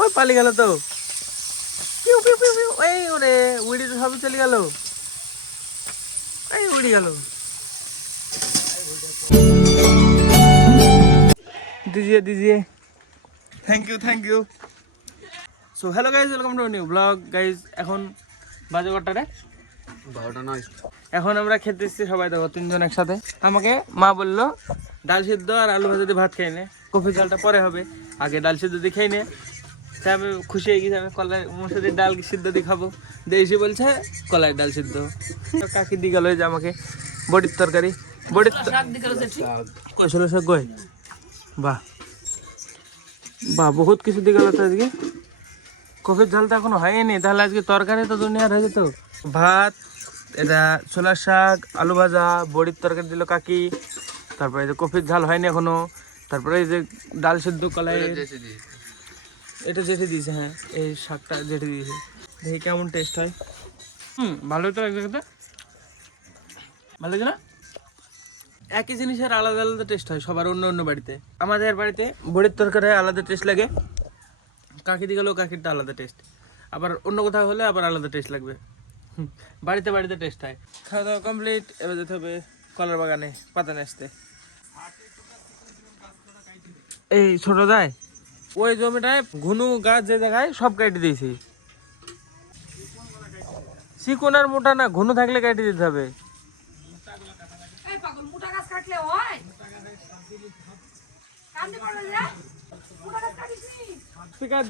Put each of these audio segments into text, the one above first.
ওই পালি গেল তো, পিউ পিউ পিউ পিউ, এই ওরে উড়ি তো সব চলে গেল, এই উড়ি গেল। दीजिए दीजिए, thank you. So hello guys, welcome to new blog. Guys এখন বাজে কটা রে? 12টা 9। এখন আমরা খেতে এসেছি সবাই, দেখো তিনজন একসাথে। আমাকে মা বললো ডাল সিদ্ধ আর আলু ভাজা দিয়ে ভাত খেয়ে নে, কফি ঝালটা পরে হবে, আগে ডাল সিদ্ধ দিয়ে খেয়ে নে। তাই আমি খুশি হয়ে গেছি, আমি কলাই মসুরির ডাল সিদ্ধ দিয়ে খাবো। দেশি বলছে কলাই ডাল সিদ্ধ। কাকি দিয়ে গেল যে আমাকে বড়ির তরকারি, বড়ির কইছিল শাক গয়। বাহ বাহ, বহুত কিছু দিয়ে গেল তো আজকে। কফির ঝালটা এখনো হয়নি, তাহলে আজকে তরকারি তো দুনিয়ার হয়ে যেত। ভাত, এটা ছোলার শাক, আলু ভাজা, বড়ির তরকারি দিল কাকি, তারপরে এই যে কফির ঝাল হয়নি এখনো, তারপরে এই যে ডাল সিদ্ধ কলাই, এটা জেঠে দিয়েছে। হ্যাঁ, এই শাকটা জেঠে দিয়েছে, দেখি কেমন টেস্ট হয়। ভালোই তো লাগছে খেতে, ভালো লাগছে না? একই জিনিসের আলাদা আলাদা টেস্ট হয় সবার, অন্য অন্য বাড়িতে। আমাদের বাড়িতে বড়ির তরকারি আলাদা টেস্ট লাগে, কাকি দিয়ে গেলেও কাকিরটা আলাদা টেস্ট, আবার অন্য কোথাও হলে আবার আলাদা টেস্ট লাগবে। বাড়িতে বাড়িতে টেস্ট হয়। খাওয়া দাওয়া কমপ্লিট, এবার যেতে হবে কলার বাগানে পাতা নেসতে। এই ছোট দায় ওই জমিটায় ঘুনু গাছ যে জায়গায় সব কেটে দিয়েছি। চিকন আর মোটা না, ঘুনু থাকলে কেটে দিতে হবে।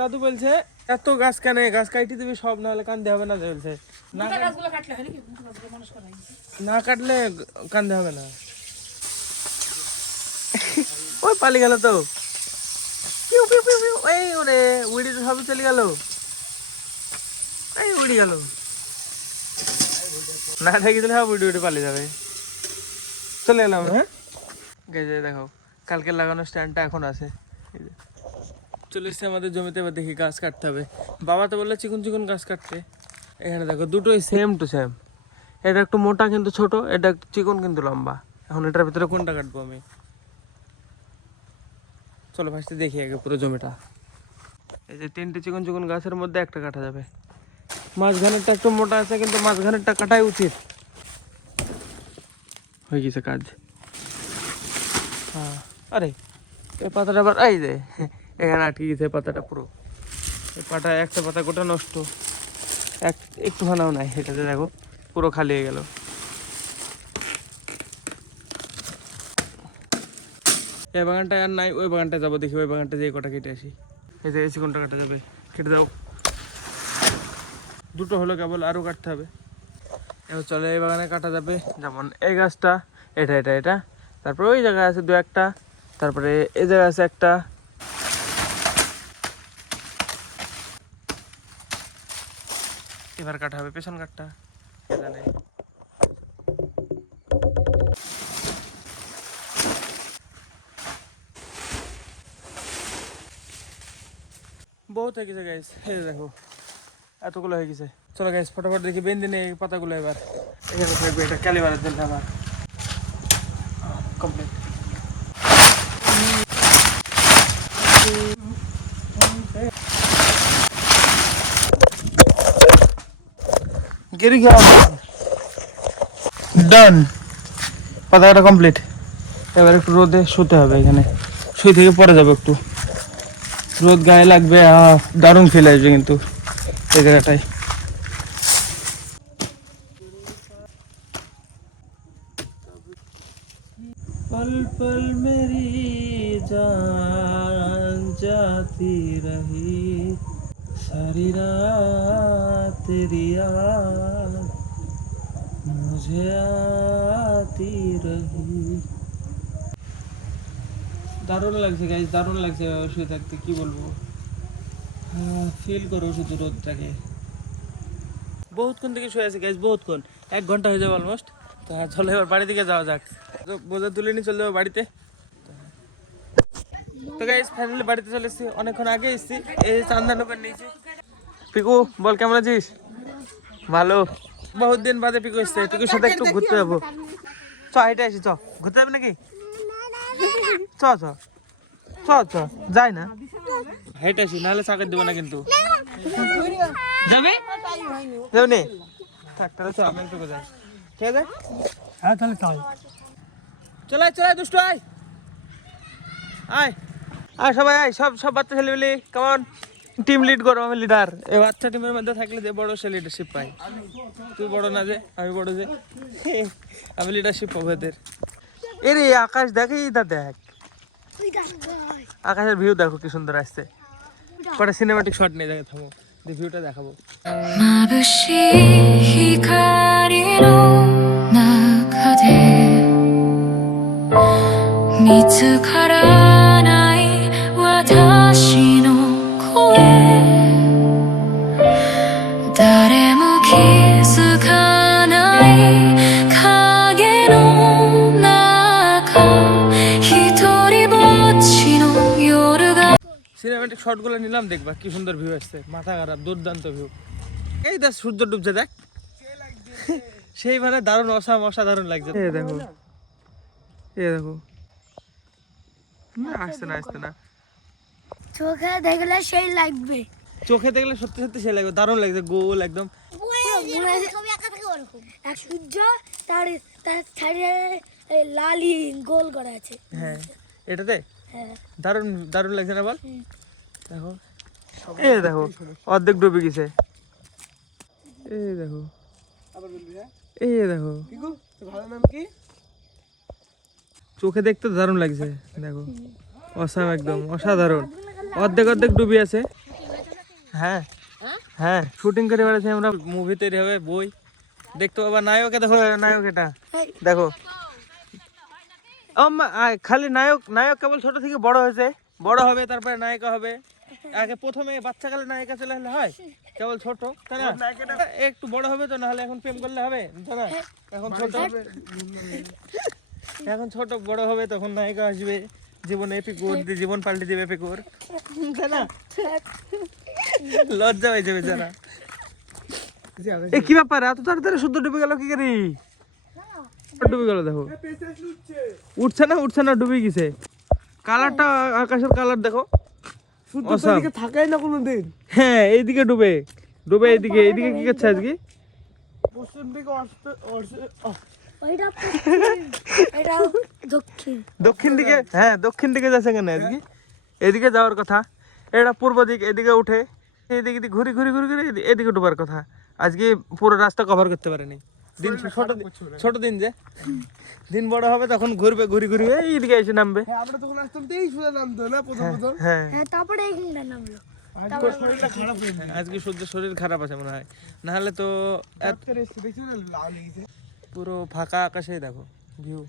দাদু বলছে এত গাছ কেন, গাছ কাটি দিবি সব, না হলে কান্দে হবে না বলছে। না কাটলে কান্দে হবে না। ওই পালি গেল তো, পিউ পিউ পিউ পিউ, এই ওরে উড়ি তো সব চলে গেল, এই উড়ি গেল। না ঠেকে দিলে সব উড়ে উড়ে পালিয়ে যাবে। চলে এলাম। হ্যাঁ গেছে, দেখো কালকে লাগানো স্ট্যান্ডটা এখন আছে। চলে এসছে আমাদের জমিতে, এবার দেখি গাছ কাটতে হবে। বাবা তো বললো চিকন চিকন গাছ কাটতে। এখানে দেখো দুটোই সেম টু সেম, এটা একটু মোটা কিন্তু ছোট, এটা একটু চিকন কিন্তু লম্বা। এখন এটার ভিতরে কোনটা কাটবো আমি? চলো ফার্স্টে দেখি আগে পুরো জমিটা। এই যে তিনটে চিকন চিকন গাছের মধ্যে একটা কাটা যাবে। মাঝখানেরটা একটু মোটা আছে, কিন্তু মাঝখানেরটা কাটাই উচিত। হয়ে গেছে কাজ। হ্যাঁ, আরে এই পাতাটা আবার এই যে এখানে আটকে গেছে পাতাটা পুরো। এই পাতা একটা পাতা গোটা নষ্ট, একটুখানাও নাই। এটাতে দেখো পুরো খালি হয়ে গেল। এই বাগানটা আর নাই, ওই বাগানটা যাবো, দেখি ওই বাগানটা যেয়ে কটা কেটে আসি। এই যে এসি কোনটা কাটা যাবে, কেটে দাও। দুটো হলো কেবল, আরও কাটতে হবে। এবার চলে এই বাগানে কাটা যাবে, যেমন এই গাছটা, এটা এটা এটা, তারপরে ওই জায়গায় আছে দু একটা, তারপরে এই জায়গায় আছে একটা। এবার কাটা হবে পেছন কাটটা, এখানে বহুত হয়ে গেছে গাইস। এই দেখো এতগুলো হয়ে গেছে। চলো গাইস ফটাফট দেখি বেঁধে নেই পাতাগুলো। এবার এখানে থাকবে, এটা ক্যালিবারের জন্য আবার কমপ্লিট। গেরি গেলাম, ডান, পাতা কাটা কমপ্লিট। এবার একটু রোদে শুতে হবে, এখানে শুই থেকে পরে যাবো, একটু রোদ গায়ে লাগবে, দারুণ ফিল আসবে কিন্তু এই জায়গাটায়। पल पल मेरी जान जाती रही, सारी रात तेरी याद मुझे आती रही। দারুণ লাগছে গাইস, দারুণ লাগছে শুয়ে থাকতে, কি বলবো। ফিল করো শুধু রোদটাকে। বহুতক্ষণ থেকে শুয়ে আছি গাইস, বহুতক্ষণ, 1 ঘন্টা হয়ে যাবে অলমোস্ট। তা চলো এবার বাড়ি দিকে যাওয়া যাক, বোঝা তুলে নিয়ে চলে যাবো বাড়িতে। তো গাইস ফাইনালি বাড়িতে চলে এসেছি, অনেকক্ষণ আগে এসেছি। এই চান্দানগর নিয়েছি। পিকু বল কেমন আছিস? ভালো, বহুত দিন বাদে পিকু এসছে। পিকুর সাথে একটু ঘুরতে যাবো, চ হেঁটে আসি, চ ঘুরতে যাবে নাকি? চ চ চ চ যাই না, হেঁটে আসি, নাহলে চাকরি দেবো না কিন্তু। যাবে যাও নে, থাক তাহলে চল আমি একটু যাই, ঠিক আছে? হ্যাঁ তাহলে চল। চলে চলে দুষ্টু আয় আয় আয় সবাই আয়, সব সব বাচ্চা ছেলেগুলি কেমন টিম লিড করো, আমি লিডার। এই বাচ্চা টিমের মধ্যে থাকলে যে বড় সে লিডারশিপ পাই। তুই বড় না যে, আমি বড় যে, আমি লিডারশিপ পাবো এদের। এরে আকাশ দেখে, তা দেখ আকাশের ভিউ দেখো কি সুন্দর আসছে। কটা সিনেমাটিক শট নিয়ে দেখে থামো, ভিউটা দেখাবো। সিনেমাটিক শটগুলো নিলাম, দেখবা কি সুন্দর ভিউ আসছে, মাথা খারাপ, দুর্দান্ত ভিউ। এই দেখ সূর্য ডুবছে, দেখ সেই মানে দারুণ, অসাধারণ লাগছে। এই দেখো, এই দেখো, আসছে না আসছে না, চোখে দেখলে সেই লাগবে, চোখে দেখলে সত্যি সত্যি সেই লাগবে, দারুণ লাগছে, গোল একদম। এক সূর্য তার তার ছাড়িয়ে লালি গোল করা আছে। হ্যাঁ এটাতে হ্যাঁ দারুণ দারুণ লাগছে না বল? দেখো এই দেখো অর্ধেক ডুবে গেছে, এই দেখো, এই দেখো, চোখে দেখতে দারুণ লাগছে, দেখো অসাম একদম অসাধারণ, অর্ধেক অর্ধেক ডুবে আছে। হ্যাঁ হ্যাঁ শুটিং করে বেড়াচ্ছি আমরা, মুভি তৈরি হবে, বই দেখতে পাবা। নায়ক দেখো, নায়ক এটা দেখো, খালি নায়ক, নায়ক কেবল ছোট থেকে বড় হয়েছে, বড় হবে তারপরে নায়িকা হবে। আগে প্রথমে বাচ্চাকালে নায়িকা চলে হলে হয়, কেবল ছোট, তাই না? একটু বড় হবে তো, নাহলে এখন প্রেম করলে হবে, তাই না? এখন ছোট, এখন ছোট, বড় হবে তখন নায়িকা আসবে, জীবনে এপিকুর, জীবন পাল্টে দিবে এপিকুর, তাই না? লজ্জা হয়ে যাবে যারা। এ কি ব্যাপার, এত তাড়াতাড়ি শুদ্ধ ডুবে গেল কি করি? ডুবে গেল দেখো, উঠছে না উঠছে না, ডুবে গেছে। কালারটা, আকাশের কালার দেখো, থাকাই না কোনোদিন। হ্যাঁ এইদিকে ডুবে ডুবে, এইদিকে এইদিকে কি করছে আজকে? পশ্চিম দিকে দক্ষিণ দিকে, হ্যাঁ দক্ষিণ দিকে যাচ্ছে কেন আজকে? এদিকে যাওয়ার কথা, এটা পূর্ব দিক, এদিকে উঠে এইদিকে ঘুরি ঘুরি ঘুরি ঘুরি এদিকে ডুবার কথা। আজকে পুরো রাস্তা কভার করতে পারেনি, দিন ছোট, ছোট দিন যে, দিন বড় হবে তখন ঘুরবে, ঘুরি ঘুরি এইদিকে এসে নামবে। আমরা তখন আসতাম তো এই সোজা নামতো না প্রথম প্রথম। হ্যাঁ তারপরে এইখানটা নামলো। শরীরটা খারাপ হয়ে যায়। আজকে সূর্যের শরীর খারাপ আছে মনে হয়, নাহলে তো পুরো ফাঁকা আকাশে দেখো ভিউ,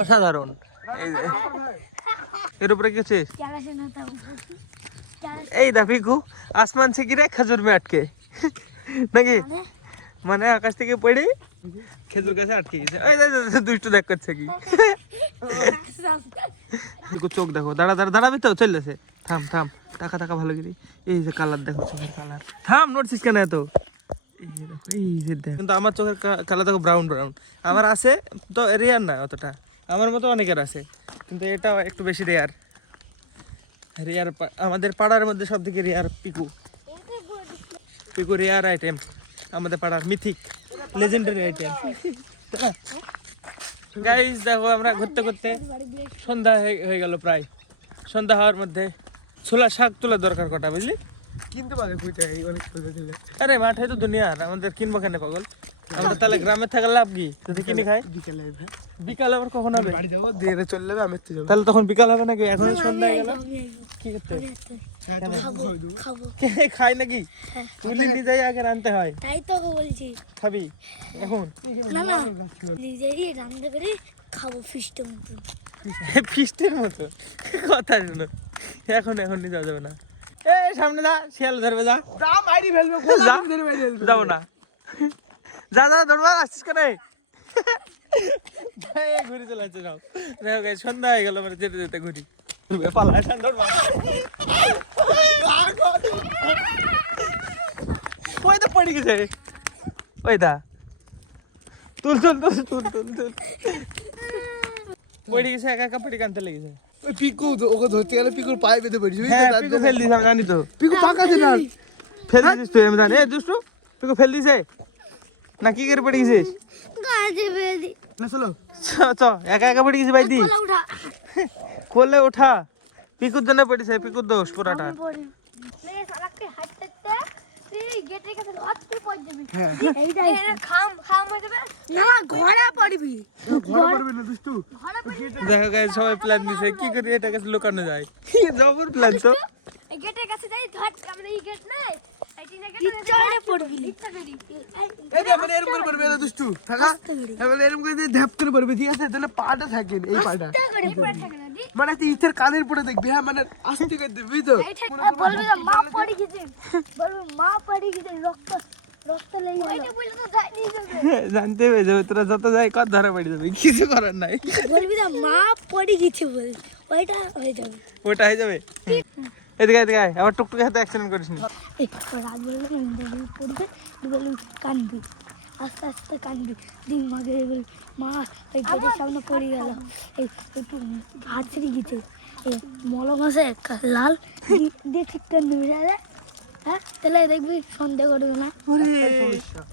অসাধারণ। এর উপরে কি আছে? এই দা পিকু, আসমান से गिरे खजूर में अटके নাকি, মানে আকাশ থেকে পড়ে খেজুর গাছে আটকে গেছে। এই দুষ্টু দেখ করছে কি, চোখ দেখো, দাঁড়া দাঁড়া দাঁড়াবি তো, চললেছে, থাম থাম, টাকা টাকা ভালো করে, এই যে কালার দেখো, চোখের কালার, থাম নড়ছিস কেন এত? এই যে দেখো, এই যে দেখ, কিন্তু আমার চোখের কালার দেখো ব্রাউন ব্রাউন, আমার আছে তো রেয়ার না অতটা, আমার মতো অনেকের আছে, কিন্তু এটা একটু বেশি রেয়ার। রেয়ার আমাদের পাড়ার মধ্যে সব থেকে rare Piku, Piku rare item, আমাদের পাড়ার মিথিক লেজেন্ডারি আইটেম। গাইস দেখো আমরা ঘুরতে ঘুরতে সন্ধ্যা হয়ে গেল, প্রায় সন্ধ্যা হওয়ার মধ্যে ছোলা শাক তোলার দরকার কটা, বুঝলি? কিনতে পারে কইটাই অনেক ছোটো ছিল। আরে মাঠে তো দুনিয়ার, আমাদের কিনবো কেন পাগল? আমরা তাহলে গ্রামে থাকার লাভ কি, যদি কিনে খাই? বিকেলে বিকাল আবার কখন হবে? বাড়ি যাবো, দিয়ে চলে যাবে, আমি তো যাবো। তাহলে তখন বিকাল হবে নাকি? এখন সন্ধ্যা হয়ে গেল, কি করতে হবে? খাবো কে খাই নাকি? তুলি নিয়ে যাই আগে রানতে হয়, তাই তো বলছি। খাবি এখন? না না নিজেই রান্না করে খাবো ফিস্টের মতো। ফিস্টের মতো কথা শুনো, এখন এখন নিয়ে যাওয়া যাবে না। এই সামনে যা, শিয়াল ধরবে, যা মাইরি ফেলবে, যা, মাইরি ফেলবে। যাবো না, যা যা ধরবা, আসছিস কেন? ঘুরি চলে যাচ্ছে, যাও দেখো গাইস, সন্ধ্যা হয়ে গেল, মানে যেতে যেতে ঘুরি পালা, ধরবা ওই তো পড়ে গেছে, ওই দা তুল তুল তুল তুল তুল তুল, পড়ে গেছে, একা একা পড়ে কানতে লেগেছে। ওই পিকু ওকে ধরতে গেলে পিকুর পায়ে বেঁধে পড়িস হ্যাঁ পিকু ফেল দিস আমি জানি তো পিকু পাকাতে না ফেল দিস তুই আমি জানি এ দুষ্টু পিকু ফেল দিছে না কি করে পড়ে গেছিস গাছে বেদি না চলো চ চ একা একা পড়ে গেছিস ভাই দি উঠা কোলে ওঠা পিকুর জন্য পড়েছে পিকুর দোষ পুরাটা পড়ে নে সালাকে হাঁটতে তুই গেটের কাছে লটকে পড়ে যাবি হ্যাঁ এইটাই খাম খাম হয়ে যাবে না ঘোড়া পড়বি ঘর পড়বে না দুষ্টু ঘোড়া পড়বি দেখো গাইস সবাই প্ল্যান দিছে কি করে এটা কাছে লুকানো যায় জবর প্ল্যান তো এই গেটের কাছে যাই ধর আমরা এই গেট নাই এইটি না গেট চড়ে পড়বি ইচ্ছা করি এই যে মানে এরকম করে পড়বে না দুষ্টু থাকা এবারে এরকম করে দিয়ে ধ্যাপ করে পড়বে ঠিক আছে তাহলে পাটা থাকে না, এই পাটা করে পড়ে থাকে না দি মানে তুই ইথের কানের পড়ে দেখবি হ্যাঁ মানে আস্তে করে দেখবি তো বলবি না মা পড়ে গেছে বলবি মা পড়ে গেছে রক্ত রক্ত লেগে গেল ওইটা বললে তো যাই দিয়ে যাবে জানতে হয়ে যাবে তোরা যত যাই কত ধরা পড়ে যাবে কিছু করার নাই বলবি না মা পড়ে গেছে বল ওইটা হয়ে যাবে ওটা হয়ে যাবে এদিকে এদিকে আয়, আবার টুকটুকে হাতে অ্যাক্সিডেন্ট করিস না এই রাত বললে না বলবি পড়বে বলবি কানবি আস্তে আস্তে কানবি দিন মাকে বলবি মা ওই গেটের সামনে পড়ে গেল এই একটু হাত ছিঁড়ে গেছে এই মলম আছে লাল দিয়ে ঠিক করে নেবে হ্যাঁ তাহলে দেখবি সন্দেহ করবে না ওরে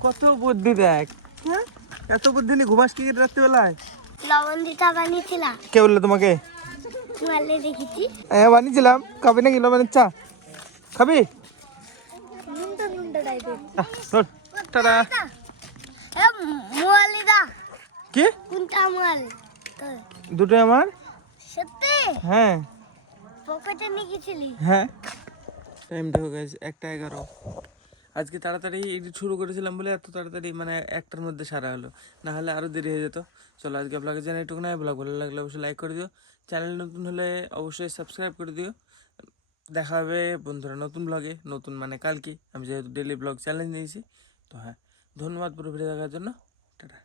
কত বুদ্ধি দেখ হ্যাঁ এত বুদ্ধি নিয়ে ঘুমাস কি করে রাত্রিবেলায় লবণ দিটা বানিয়েছিলাম কে বললো তোমাকে মোবাইলে দেখেছি হ্যাঁ বানিয়েছিলাম খাবি নাকি লবণের চা খাবি নুনটা নুনটা টাইপের শোন টাটা মোয়ালিদা কি কোনটা মোয়াল দুটো আমার সত্যি হ্যাঁ পকেটে নিয়ে গেছিলি হ্যাঁ টাইম দেখো গাইস 1:11 আজকে তাড়াতাড়ি এডিট শুরু করেছিলাম বলে এত তাড়াতাড়ি মানে একটার মধ্যে সারা হলো না হলে আরও দেরি হয়ে যেত চলো আজকে ব্লগে জানাই এটুকু নাই ব্লগ ভালো লাগলে অবশ্যই লাইক করে দিও চ্যানেল নতুন হলে অবশ্যই সাবস্ক্রাইব করে দিও দেখা হবে বন্ধুরা নতুন ব্লগে নতুন মানে কালকে আমি যেহেতু ডেলি ব্লগ চ্যালেঞ্জ নিয়েছি তো হ্যাঁ ধন্যবাদ পুরো ভিডিও দেখার জন্য টাটা